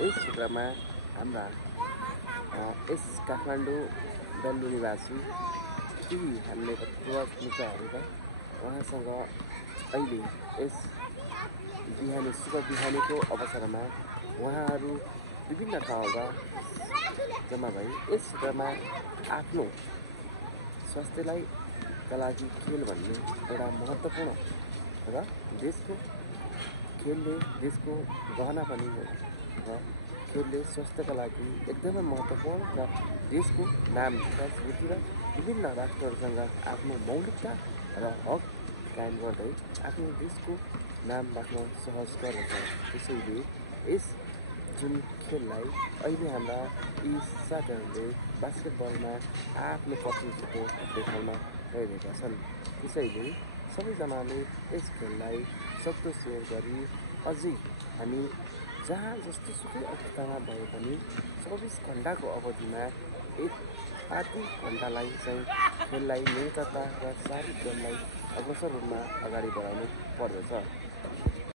यस क्षेत्रमा हाम्रा यस काठमाडौँ डल्लो निवासी केही हामीले पूर्वज मित्रहरूका उहाँसँग अहिले यस बिहानी शुभ बिहानीको अवसरमा उहाँहरू विभिन्न ठाउँमा जम्मा भई यस क्षेत्रमा आफ्नो स्वास्थ्यलाई का लागि खेल भन्ने एउटा महत्त्वपूर्ण र देशको खेलले देशको गहना पनि हो र खेलले स्वास्थ्यका लागि एकदमै महत्त्वपूर्ण र देशको नाम संस्कृति र विभिन्न राष्ट्रहरूसँग आफ्नो मौलिकता र हक कायम गर्दै आफ्नो देशको नाम राख्न सहज गर्दछ। त्यसैले यस जुन खेललाई अहिले हाम्रा यी साथीहरूले बास्केटबलमा आफ्नो प्रतिनिधित्व देखाउन गइरहेका छन्। त्यसैले सबैजनाले यस खेललाई सक्दो सेयर गरी अझै हामी जहाँ जस्तोसुकै अवस्थामा भए पनि 24 घण्टाको अवधिमा आधी घण्टालाई चाहिँ खेललाई निरन्तरता र शारीरिक दललाई अग्रसर रूपमा अगाडि बढाउनु पर्दछ।